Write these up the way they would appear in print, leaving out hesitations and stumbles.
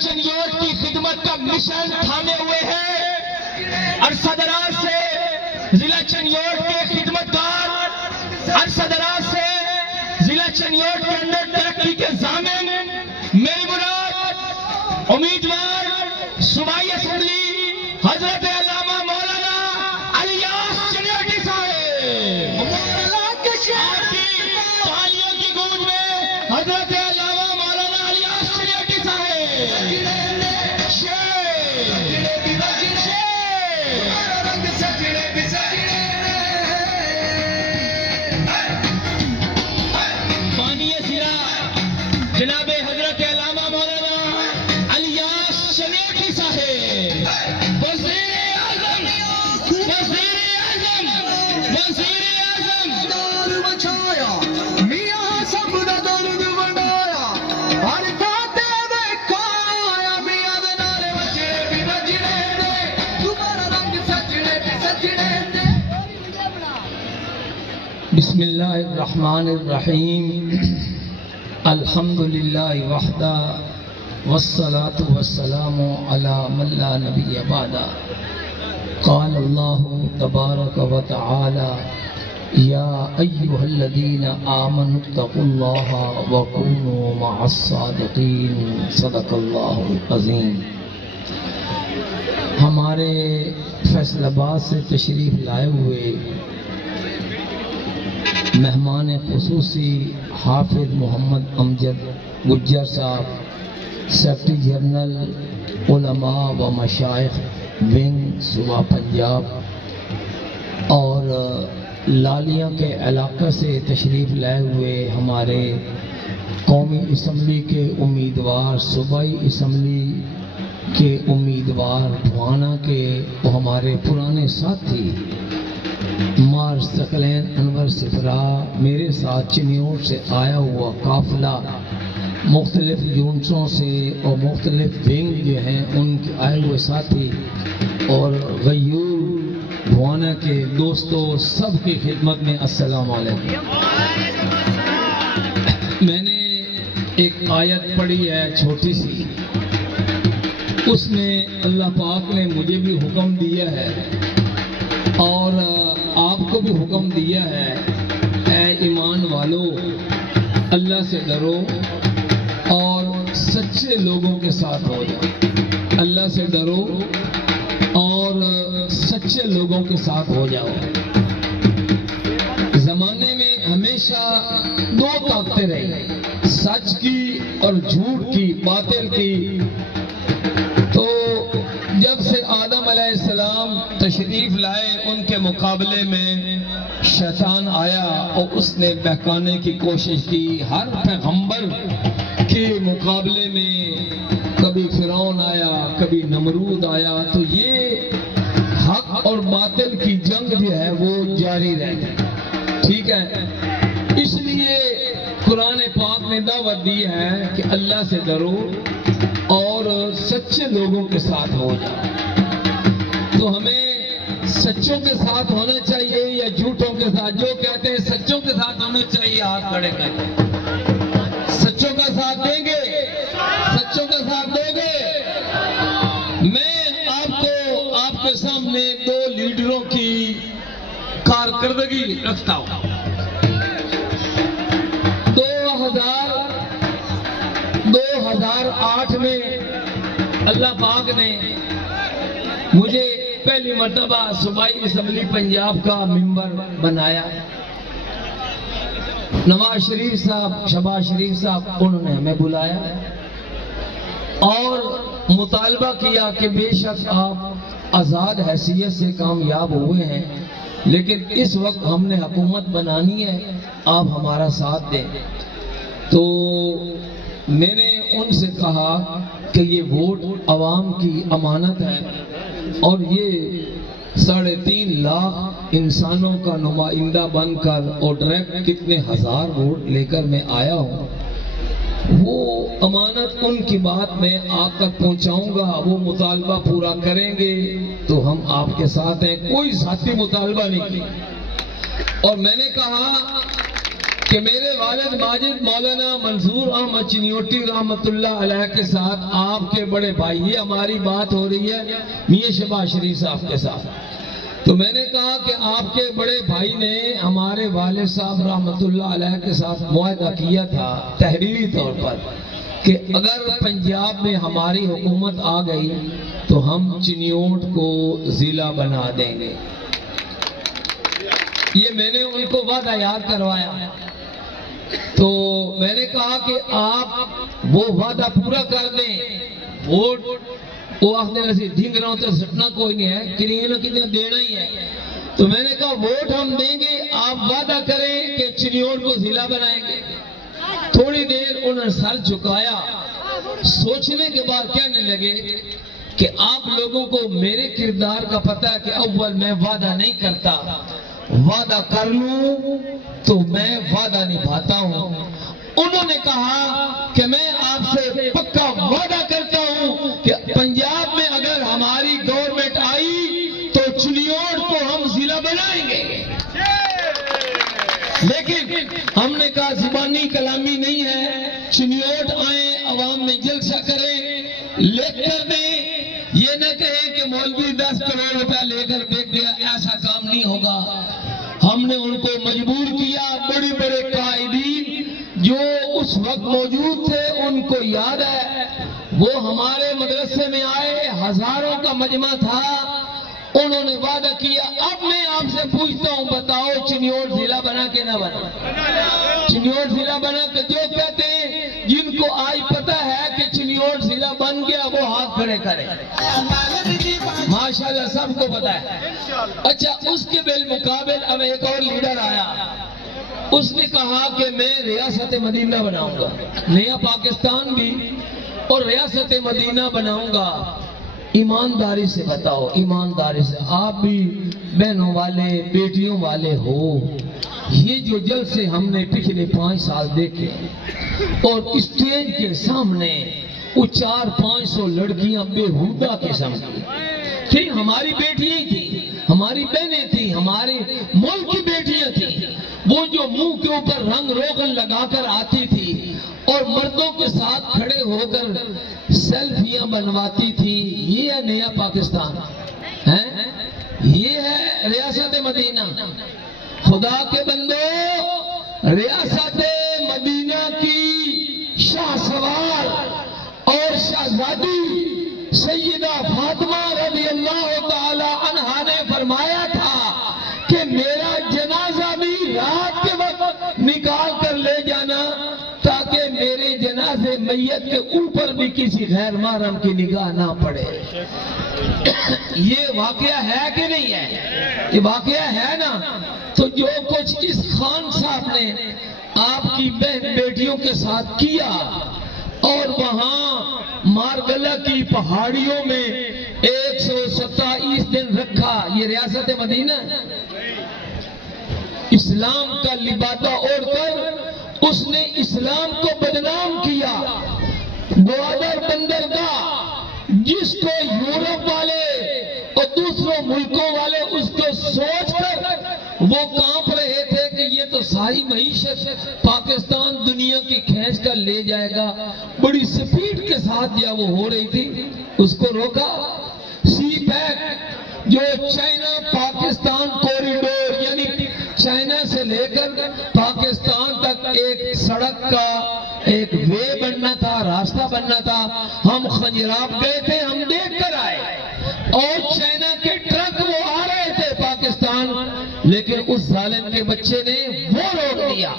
چنیوٹ کی خدمت کا مشن تھامے ہوئے ہیں۔ عرصہ دراز سے ضلع چنیوٹ کے خدمتگار، عرصہ دراز سے ضلع چنیوٹ کے اندر ترقی کے ضامن میری مراد امیدوار صوبائی اسمبلی حضرت علامہ مولانا الیاس چنیوٹی صاحب، آپ کی تالیوں کی گونج میں حضرت علامہ مولانا الیاس چنیوٹی صاحب۔ جناب حضرت علامہ مولانا الیاس چنیوٹی صاحب، وزیر اعظم، وزیر اعظم، وزیر اعظم، دار بچایا میاں سب دا درد ونڈایا، ہر کاتے میں کایا میاں دے نالے بچے بھی بجنے دے، تمہارا رنگ سجنے بھی سجنے دے۔ بسم اللہ الرحمن الرحیم، الحمدللہ وحدہ والصلاة والسلام علی من لا نبی بعدہ۔ قال اللہ تبارک و تعالی یا ایہا الذین آمنوا اتقوا اللہ وکونوا مع الصادقین، صدق اللہ العظیم۔ ہمارے فیصل آباد سے تشریف لائے ہوئے مہمان خصوصی حافظ محمد امجد گجر صاحب، سیکرٹری جنرل علماء و مشائخ ونگ صوبہ پنجاب، اور لالیاں کے علاقہ سے تشریف لائے ہوئے ہمارے قومی اسمبلی کے امیدوار، صوبائی اسمبلی کے امیدوار بھوانا کے، وہ ہمارے پرانے ساتھی مار ثقلین انور سفرا، میرے ساتھ چنیوٹ سے آیا ہوا قافلہ، مختلف یونٹوں سے اور مختلف ونگ جو ہیں ان کے آئے ہوئے ساتھی، اور غیور بھوانا کے دوستوں، سب کی خدمت میں السلام علیکم۔ میں نے ایک آیت پڑھی ہے چھوٹی سی، اس میں اللہ پاک نے مجھے بھی حکم دیا ہے اور آپ کو بھی حکم دیا ہے، اے ایمان والو اللہ سے ڈرو اور سچے لوگوں کے ساتھ ہو جاؤ۔ اللہ سے ڈرو اور سچے لوگوں کے ساتھ ہو جاؤ۔ زمانے میں ہمیشہ دو طاقتیں رہی، سچ کی اور جھوٹ کی، باطل کی۔ تو جب سے آدم علیہ السلام تشریف لائے، ان کے مقابلے میں شیطان آیا اور اس نے بہکانے کی کوشش کی۔ ہر پیغمبر کے مقابلے میں کبھی فرعون آیا، کبھی نمرود آیا، تو یہ حق اور باطل کی جنگ جو ہے وہ جاری رہی۔ ٹھیک ہے، اس لیے قرآن پاک نے دعوت دی ہے کہ اللہ سے ڈرو اور سچے لوگوں کے ساتھ ہو جاؤ۔ تو ہمیں سچوں کے ساتھ ہونا چاہیے یا جھوٹوں کے ساتھ؟ جو کہتے ہیں سچوں کے ساتھ ہونا چاہیے ہاتھ کھڑے کریں۔ سچوں کا ساتھ دیں گے؟ سچوں کا ساتھ دیں گے؟ میں آپ کے سامنے دو لیڈروں کی کارکردگی رکھتا ہوں۔ 2008 میں اللہ پاک نے مجھے پہلی مرتبہ صوبائی اسمبلی پنجاب کا ممبر بنایا۔ نواز شریف صاحب، شہباز شریف صاحب، انہوں نے ہمیں بلایا اور مطالبہ کیا کہ بے شک آپ آزاد حیثیت سے کامیاب ہوئے ہیں، لیکن اس وقت ہم نے حکومت بنانی ہے، آپ ہمارا ساتھ دیں۔ تو میں نے ان سے کہا کہ یہ ووٹ عوام کی امانت ہے اور یہ 3.5 لاکھ انسانوں کا نمائندہ بن کر اور ڈائریکٹ کتنے ہزار ووٹ لے کر میں آیا ہوں، وہ امانت ان کی بات میں آپ تک پہنچاؤں گا، وہ مطالبہ پورا کریں گے تو ہم آپ کے ساتھ ہیں، کوئی ذاتی مطالبہ نہیں کیا۔ اور میں نے کہا کہ میرے والد ماجد مولانا منظور احمد چنیوٹی رحمت اللہ علیہ کے ساتھ آپ کے بڑے بھائی، یہ ہماری بات ہو رہی ہے میاں شہباز شریف صاحب کے ساتھ، تو میں نے کہا کہ آپ کے بڑے بھائی نے ہمارے والد صاحب رحمت اللہ علیہ کے ساتھ معاہدہ کیا تھا تحریری طور پر کہ اگر پنجاب میں ہماری حکومت آ گئی تو ہم چنیوٹ کو ضلع بنا دیں گے۔ یہ میں نے ان کو وعدہ یاد کروایا، تو میں نے کہا کہ آپ وہ وعدہ پورا کر دیں، ووٹ وہ آخر ایسی ڈھنگ رہا ہوں تو سٹنا کوئی نہیں ہے، کنہیں نہ کتنا دینا ہی ہے، تو میں نے کہا ووٹ ہم دیں گے، آپ وعدہ کریں کہ چنیوٹ کو ضلع بنائیں گے۔ تھوڑی دیر انہوں نے سر جھکایا، سوچنے کے بعد کہنے لگے کہ آپ لوگوں کو میرے کردار کا پتہ ہے کہ اول میں وعدہ نہیں کرتا، وعدہ کر لوں تو میں وعدہ نبھاتا ہوں۔ انہوں نے کہا کہ میں آپ سے پکا وعدہ کرتا ہوں کہ پنجاب میں اگر ہماری گورنمنٹ آئی تو چنیوٹ کو ہم ضلع بنائیں گے، لیکن ہم نے کہا زبانی کلامی نہیں ہے، چنیوٹ آئیں عوام میں جلسہ کریں، لکھ کر دیں، یہ نہ کہیں کہ مولوی 10 کروڑ روپیہ لے کر بیچ دیا، ایسا کام نہیں ہوگا۔ ہم نے ان کو مجبور کیا، بڑے بڑے قائدین جو اس وقت موجود تھے ان کو یاد ہے، وہ ہمارے مدرسے میں آئے، ہزاروں کا مجمع تھا، انہوں نے وعدہ کیا۔ اب میں آپ سے پوچھتا ہوں، بتاؤ چنیوٹ ضلع بنا کے نہ بنا؟ چنیوٹ ضلع بنا کے جو کہتے ہیں، جن کو آج پتہ ہے کہ چنیوٹ ضلع بن گیا وہ ہاتھ کھڑے کریں، ماشاءاللہ سب کو پتہ ہے۔ اچھا، اس کے بالمقابل اب ایک اور لیڈر آیا، اس نے کہا کہ میں ریاست مدینہ بناؤں گا، نیا پاکستان بھی اور ریاست مدینہ بناؤں گا۔ ایمانداری سے بتاؤ، ایمانداری سے، آپ بھی بہنوں والے بیٹیوں والے ہو، یہ جو جلسے ہم نے پچھلے 5 سال دیکھے اور اسٹیج کے سامنے وہ 400-500 لڑکیاں بےہودہ قسم کی، ہماری بیٹیاں تھیں، ہماری بہنیں تھیں، ہمارے ملک کی بیٹیاں تھیں، وہ جو منہ کے اوپر رنگ روغن لگا کر آتی تھی اور مردوں کے ساتھ کھڑے ہو کر سیلفیاں بنواتی تھی۔ یہ ہے نیا پاکستان، یہ ہے ریاست مدینہ۔ خدا کے بندو، ریاست مدینہ کی شاہ سوار اور شہزادی سیدہ فاطمہ رضی اللہ تعالی عنہا نے فرمایا تھا کہ میرا جنازہ بھی رات کے وقت نکال کر لے جانا تاکہ میرے جنازے میت کے اوپر بھی کسی غیر محرم کی نگاہ نہ پڑے۔ یہ واقعہ ہے کہ نہیں ہے؟ یہ واقعہ ہے نا؟ تو جو کچھ اس خان صاحب نے آپ کی بہن بیٹیوں کے ساتھ کیا اور وہاں مارگلہ کی پہاڑیوں میں 127 دن رکھا، یہ ریاست مدینہ، اسلام کا لبادہ اوڑھ کر اس نے اسلام کو بدنام کیا۔ گوادر بندرگاہ جس کو یورپ والے اور دوسروں ملکوں والے اس کو سوچ کر وہ کانپ رہے تھے کہ یہ تو ساری معیشت پاکستان دنیا کی کھینچ کر لے جائے گا، بڑی سپیڈ کے ساتھ یا وہ ہو رہی تھی، اس کو روکا۔ سی پیک جو چائنا پاکستان کوریڈور، یعنی چائنا سے لے کر پاکستان تک ایک سڑک کا ایک وے بننا تھا، راستہ بننا تھا، ہم خنجراب گئے تھے، ہم دیکھ کر آئے، اور چائنا کے ٹرک وہ آ رہے تھے پاکستان، لیکن اس ظالم کے بچے نے وہ روک دیا۔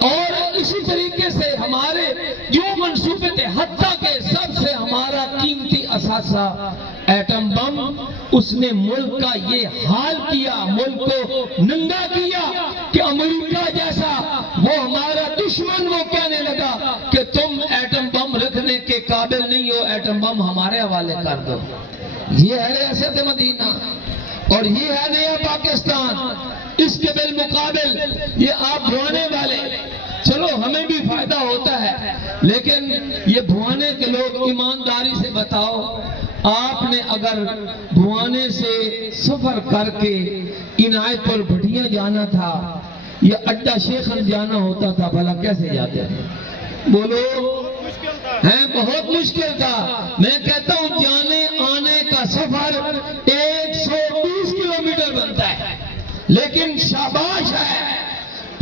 اور اسی طریقے سے ہمارے جو منصوبے تھے، حتیٰ کہ سب سے ہمارا قیمتی اثاثہ ایٹم بم، اس نے ملک کا یہ حال کیا، ملک کو ننگا کیا کہ امریکہ جیسا وہ ہمارا دشمن وہ کہنے لگا کہ تم ایٹم بم رکھنے کے قابل نہیں ہو، ایٹم بم ہمارے حوالے کر دو۔ یہ ہے ریاست مدینہ اور یہ ہے نیا پاکستان۔ اس کے بالمقابل یہ آپ بھوانے والے، چلو ہمیں بھی فائدہ ہوتا ہے، لیکن یہ بھوانے کے لوگ ایمانداری سے بتاؤ، آپ نے اگر بھوانے سے سفر کر کے عنایت پور بھٹیاں جانا تھا یہ اڈا شیخن جانا ہوتا تھا، بھلا کیسے جاتے ہیں؟ بولو، ہے بہت مشکل تھا۔ میں کہتا ہوں جانے آنے کا سفر 120 کلومیٹر بنتا ہے، لیکن شاباش ہے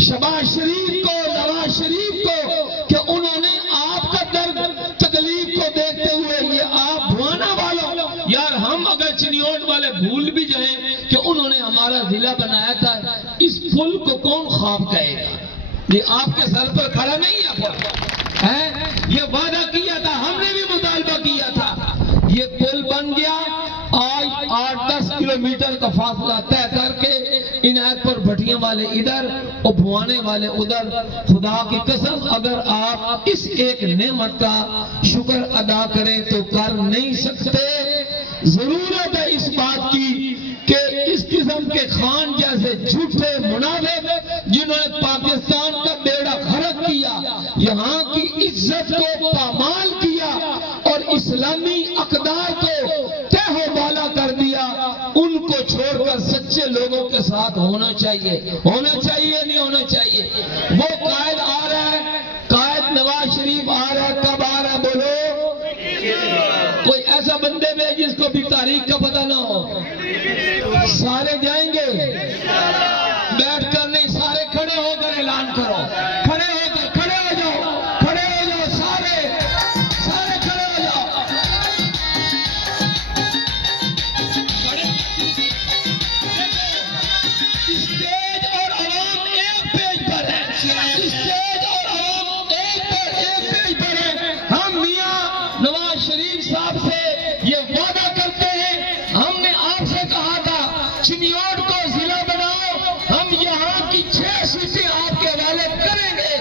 شباز شریف کو، نواز شریف کو کہ انہوں نے آپ کا درد تکلیف کو دیکھتے ہوئے یہ آپ بھوانا والوں، یار ہم اگر چنیوٹ والے بھول بھی جائیں کہ انہوں نے ہمارا ضلع بنایا تھا، اس پل کو کون خواب کہے گا؟ یہ آپ کے سر پر کھڑا نہیں ہے، یہ وعدہ کیا تھا، ہم نے بھی مطالبہ کیا تھا، یہ پل بن گیا۔ آج 8-10 کلومیٹر کا فاصلہ طے کر کے عنایت پر بھٹیاں والے ادھر اور بھوانے والے ادھر، خدا کی قسم اگر آپ اس ایک نعمت کا شکر ادا کریں تو کر نہیں سکتے۔ ضرورت ہے اس بات کی کہ اس قسم کے خان جیسے جھوٹے منافق جنہوں نے پاکستان کا بیڑا غرق کیا، یہاں کی عزت کو پامال کیا اور اسلامی اقدار کو تہ و بالا کر دیا، ان کو چھوڑ کر سچے لوگوں کے ساتھ ہونا چاہیے، نہیں ہونا چاہیے۔ وہ قائد آ رہا ہے، قائد نواز شریف آ رہا ہے، کب آ رہا ہے بولو؟ کوئی ایسا بندے میں جس کو بھی تاریخ کا پتہ نہ ہو؟ سارے جائیں گے، بیٹھ کر نہیں، سارے کھڑے ہو کر اعلان کرو، کھڑے ہو جاؤ، سارے کھڑے ہو جاؤ۔ اسٹیج اور عوام ایک پیج پر ہے، اسٹیج اور عوام ایک پیج پر ہے۔ ہم میاں نواز شریف صاحب سے یہ وعدہ کرتے ہیں، ہم نے آپ سے کہا تھا چنیوٹ کو ضلع بناؤ، ہم یہاں کی 6 سیٹیں آپ کے حوالے کریں گے۔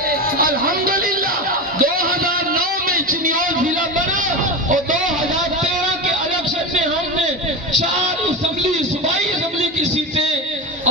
الحمدللہ 2009 میں چنیوٹ ضلع بنا اور 2013 کے الیکشن میں ہم نے 4 اسمبلی، صوبائی اسمبلی کی سیٹیں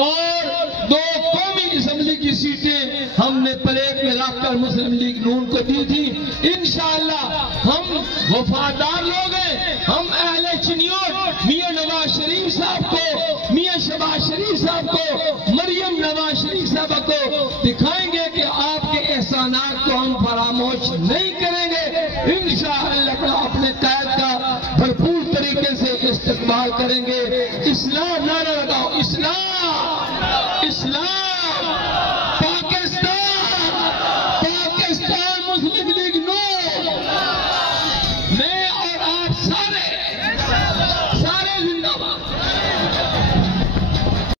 اور 2 قومی اسمبلی کی سیٹیں ہم نے پلیٹ میں رکھ کر مسلم لیگ نون کو دی تھی۔ انشاءاللہ ہم وفادار لوگ ہیں، ہم اہل چنیوٹ میاں نواز شریف صاحب کو، میاں شباز شریف صاحب کو، مریم نواز شریف صاحب کو دکھائیں گے کہ آپ کے احسانات کو